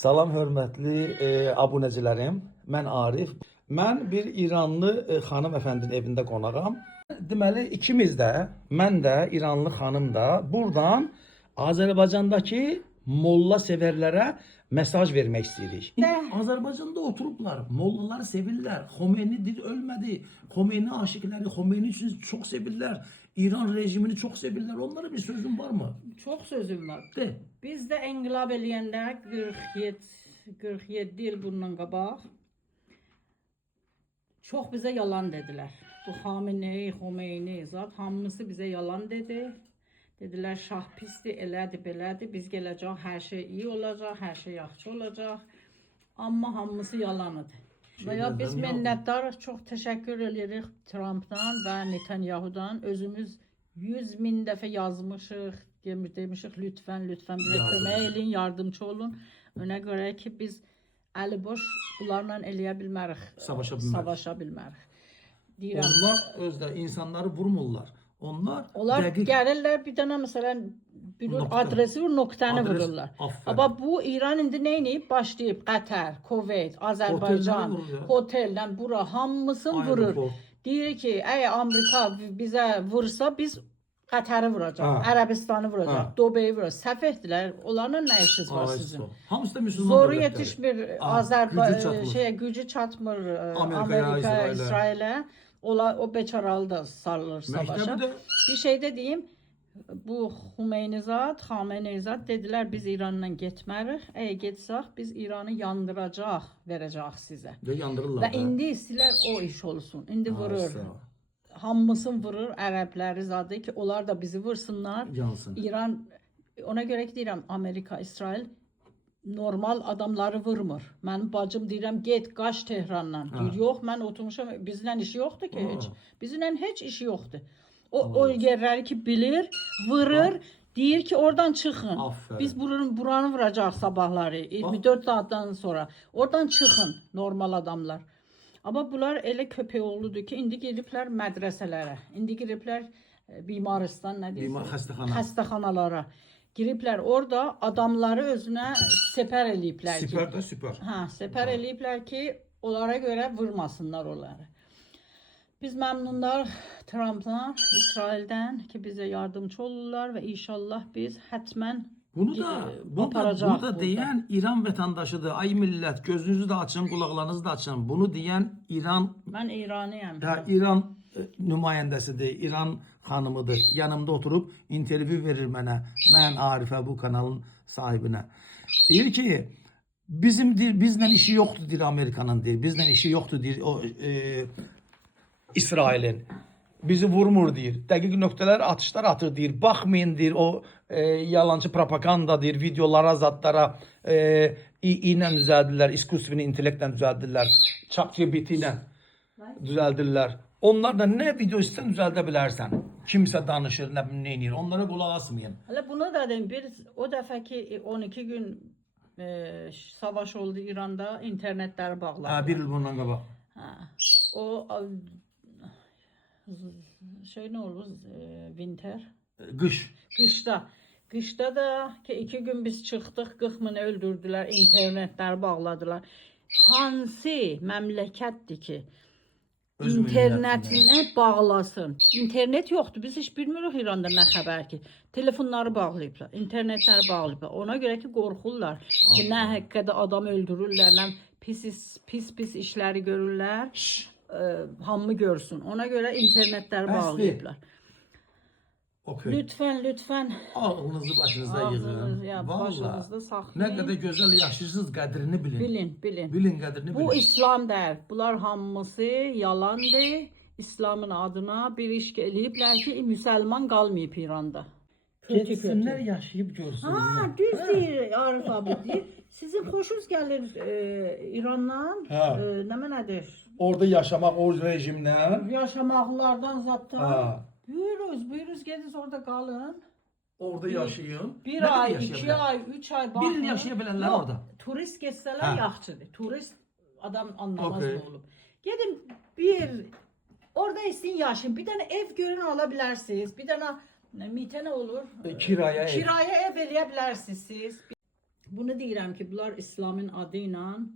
Salam hörmətli abunəcilərim. Mən Arif. Mən bir İranlı xanım əfəndinin evində qonağam. Deməli ikimiz də, mən də İranlı xanım da buradan Azərbaycandakı molla sevərlərə mesaj vermək istəyirik. Azərbaycanda oturublar, mollaları sevirlər. Xomeyni ölmədi. Xomeyni aşiqləri Xomeyni üçün çox sevirlər. İran rejimini çok sevirler. Onlara bir sözün var mı? Çok sözüm var. De. Biz de enqilab eləyəndə 47 il bundan qabaq çok bize yalan dediler. Bu Xamenei, Xomeyni zat hamısı bize yalan dedi. Dediler şah pisdir, elədir, belədir. Biz gələcək, hər şey iyi olacaq, hər şey yaxşı olacaq. Amma hamısı yalan idi. Veya biz minnətdarıq, çox təşəkkür edirik Trump'dan və Netanyahu'dan. Özümüz 100.000 dəfə yazmışıq, demişik lütfen bizə kömək edin, yardımcı olun. Ona görə ki biz əli boş bunlarla eləyə bilmərik, savaşa bilmərik. Deyirəm, onlar özdə insanları vurmurlar. Onlar gəlirlər bir dənə məsələn adresi və nöqtəni vururlar. Amma bu İran indi nə edib? Başlayıb Qətər, Kuveyt, Azərbaycan, hoteldən bura hamısını vurur. Deyir ki, əgər Amerika bizə vursa biz Qətəri vuracaq, Ərəbistanı vuracaq, Dubayı vuracaq. Səhv etdilər. Onlarla nə işiniz var sizin? Hamısı da müsəlman zoru yetişmir Azərbaycan gücü çatmır Amerika, İsrailə. O beçaralı da sarılır savaşa. Bir şey de diyeyim. Bu Xumeynizad, Xameneyzad dediler biz İranla getmərik. Eğer getsək biz İranı yandıracaq, verəcək sizə. Və yandırırlar. Və indi istilər o iş olsun. İndi vurur. Hamısını vurur Ərəbləri zadı ki onlar da bizi vursunlar. Yansın. İran ona göre ki deyirəm Amerika, İsrail normal adamları vurmur. Mənim bacım deyirəm get qaç Tehrandan. Deyir yox mən oturmuşam bizlə işi yoxdur ki heç. Bizlə heç işi yoxdur. O yerləri ki bilir, vurur, deyir ki oradan çıxın. Biz buranı vuracaq sabahları 24 saatdan sonra. Oradan çıxın normal adamlar. Amma bunlar elə köpək oğludur ki indi giriblər mədrəsələrə. İndi giriblər bimaristan nə deyirsən? Xəstəxanalara. Giriblər orada adamları özünə sepər eləyiblər ki. Sepər də sepər. Sepər eləyiblər ki, onlara görə vurmasınlar onları. Biz məmnunlar Trump'dan, İsrail'dən ki bizə yardımcı olurlar və inşallah biz hətmən bunu da deyən İran vətəndaşıdır. Ay millət, gözünüzü də açın, qulaqlarınızı da açın. Bunu deyən İran. Mən İraniyəm. İran nümayəndəsidir, İran xanımıdır. Yanımda oturub intervyu verir mənə. Mən Arifə bu kanalın sahibinə. Deyir ki, bizlə işi yoxdur deyir Amerikanın deyir. Bizlə işi yoxdur deyir o İsrail'in. Bizi vurmur deyir. Dəqiq nöqtələr, atışlar atır deyir. Baxmayın deyir o yalancı propaganda deyir. Videolara, zatlara ilə düzəldirlər. İskusvini intellektlə düzəldirlər. ChatGPT ilə düzəldirlər. Onlar da nə video istəsən düzəldə bilərsən. Kimsə danışır, nə bilim nə edir. Onlara qulaq asmayın. Hələ bunu da deyim. O dəfə ki 12 gün savaş oldu İranda, internetləri bağladılar. Bir il bundan qabaq. O şey ne olur? Winter. Qış. Qışda da ki 2 gün biz çıxdıq, 40 min öldürdülər, internetləri bağladılar. Hansı məmləkətdir ki internetinə bağlasın? İnternet yoxdur. Biz heç bilmirik İranda nə xəbər ki. Telefonları bağlayıblar, internetləri bağlayıblar. Ona görə ki qorxurlar ki nə həqiqətdə adam öldürürlər, nə pis işləri görürlər. Hamı görsün. Ona göre internetleri bağlayıblar. Lütfen. Ağlınızı başınıza yığın. Başınızda saxlayın. Ne kadar güzel yaşayırsınız qədrini bilin. Bilin qədrini bilin. Bu İslam deyil. Bunlar hamısı yalandır. İslamın adına bir iş eləyiblər ki, müsəlman qalmayıb İranda. Getsinlər yaşayıb görsünlər. Düz deyir Arif abi deyir. Sizin xoşunuz gəlir İrandan? Nə mənədir? Orada yaşamaq o rejimdən. Yaşamaqlardan zatdan. Buyuruz gediniz orada qalın. Orada yaşayın. Bir ay, 2 ay, 3 ay baxın. Bir il yaşaya bilənlər orada. Turist getsələr yaxşıdır. Turist adam anlamaz ne olub. Gedin orada istəyin yaşayın. Bir dənə ev görün ala bilərsiniz. Bir dənə mitə nə olur? Kiraya ev eləyə bilərsiniz siz. Bunu deyirəm ki, bunlar İslamın adı ilə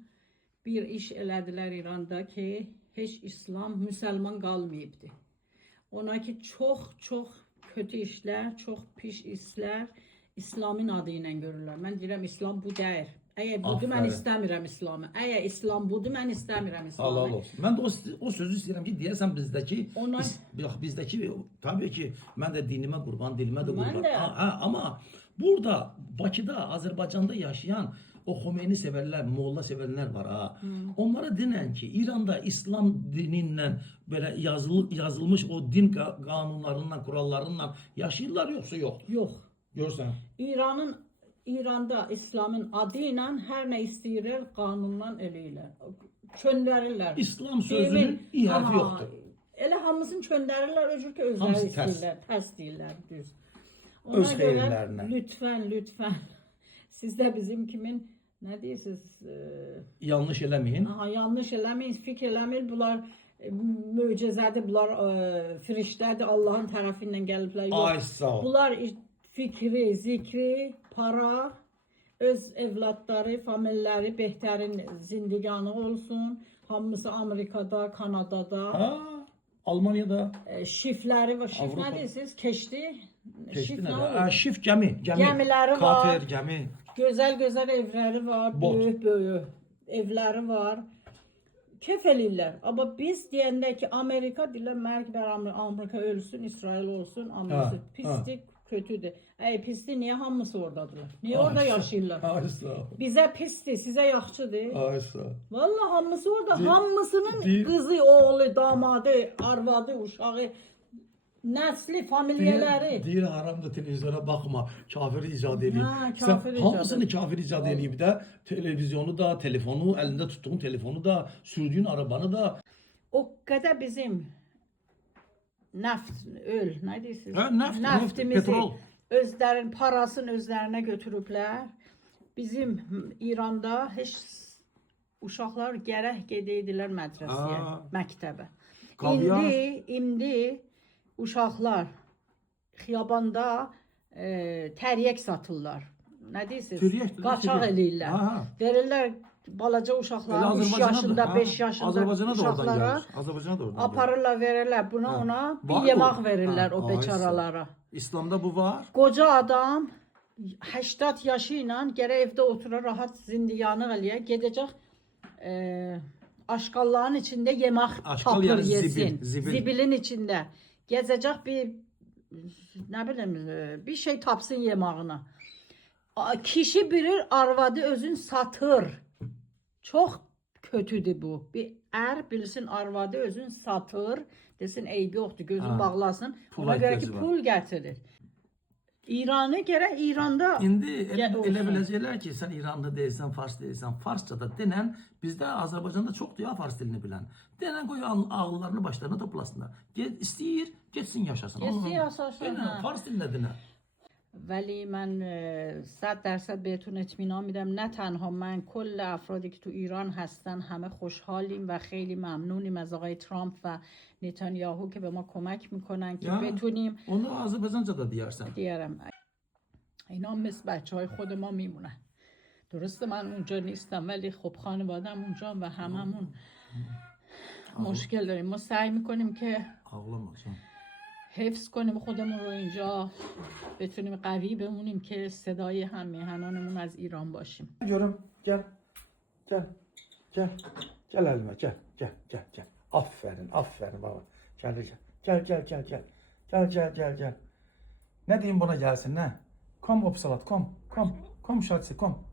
bir iş elədilər İranda ki, heç İslam müsəlman qalmayıbdı. Ona ki, çox kötü işlər, çox pis işlər İslamın adı ilə görürlər. Mən deyirəm, İslam bu deyil. Əgər budur, mən istəmirəm İslamı. Əgər İslam budur, mən istəmirəm İslamı. Allah olsun. Mən də o sözü istəyirəm ki, deyəsən bizdəki, bizdəki tabii ki, mən də dinimə qurban, dilimə də qurban. Amma burada, Bakıda, Azərbaycanda yaşayan o Xomeyni sevərlər, Molla sevərlər var ha. Onlara denən ki, İranda İslam dinindən belə yazılmış o din qanunlarından, kurallarından yaşayırlar yoxsa yox? Yox. Görsən. İranda İslamın adı ilə hər nə istəyirlər, qanundan eləyirlər. Çöndərirlər. İslam sözünün iyi hərfi yoxdur. Elə hamısını çöndərirlər, özür ki, özləri istəyirlər, tərs deyirlər, düz. Öz xeyirlərinə. Lütfən, siz də bizim kimin, nə deyirsiniz? Yanlış eləməyin. Yanlış eləməyin, fikir eləməyin, bunlar möcüzədir, bunlar firiştədir, Allahın tərəfindən gəliblər. Ay, sağ ol. Bunlar fikri, zikri, para, öz evlatları, familləri behtərin zindiganı olsun. Hamısı Amerikada, Kanadada. Almaniyada. Şifləri var. Şif nə deyirsiniz? Keşti? Şif nə olur? Şif gəmi. Gəmiləri var. Kater, gəmi. Gözəl evləri var. Böyük evləri var. Kef eləyirlər. Amma biz deyəndə ki, Amerika deyirlər, Amerika ölsün, İsrail olsun, Amerika pislik, kötüdür. Pisdir, niyə hamısı oradadılar? Niyə orada yaşayırlar? Bizə pisdir, sizə yaxşıdır. Vallahi hamısı orada, hamısının qızı, oğlu, damadı, arvadı, uşağı, nəsli, familyaları. Deyir, haramda televizyona baxma, kafir icad eləyib. Hamısını kafir icad eləyib də, televizyonu da, telefonu, əlində tutduğun telefonu da, sürdüyün arabanı da. O qədər bizim neft, öl, nə deyirsiniz? Neftimizi, petrol. Özlərin parasını özlərinə götürüblər. Bizim İranda heç uşaqlar gərək gedəydilər mədrəsəyə, məktəbə. İndi uşaqlar xiyabanda təryək satırlar. Nə deyirsiniz? Qaçaq eləyirlər. Verirlər balaca uşaqlara, 3 yaşında, 5 yaşında uşaqlara aparırlar, verirlər buna, ona bir yemək verirlər o beçaralara. İslamda bu var. Qoca adam 80 yaşı ilə gərək evdə oturur, rahat zindiyanlıq eləyə, gedəcək aşqalların içində yemək tapır, yesin. Zibilin içində. Gezəcək bir şey tapsın yemağına. Kişi bilir, arvadı özün satır. Çox kötüdür bu. Bir bilsin arvadı özün satır, desin eybi yoxdur, gözün bağlasın. Ona görə ki, pul gətirir. İranı gərək İranda İndi elə biləcəklər ki, sən İranlı deyilsən, fars deyilsən. Farsçada denən, bizdə Azərbaycanda çoxdur ya fars dilini bilən. Denən qoy ağıllarını başlarına toplasınlar. İstəyir, getsin yaşasın. Getsin yaşasın. Fars dilində denən. ولی من 100% بهتون اطمینان میدم نه تنها من کل افرادی که تو ایران هستن همه خوشحالیم و خیلی ممنونیم از آقای ترامپ و نتانیاهو که به ما کمک میکنن که بتونیم اونو آذربایجانca da diyersen. دیارم اینا مثل بچهای خود ما میمونن. درسته من اونجا نیستم ولی خب خانوادم اونجا و هممون مشکل داریم. ما سعی میکنیم که حفظ کنیم خودمون رو اینجا بتونیم قوی بمونیم که صدای هم میهنانمون از ایران باشیم. Görüm gel elime gel. Aferin baba. Gel. Ne diyeyim buna gelsin ne? Kom Opsalat kom. Kom Şatsi kom.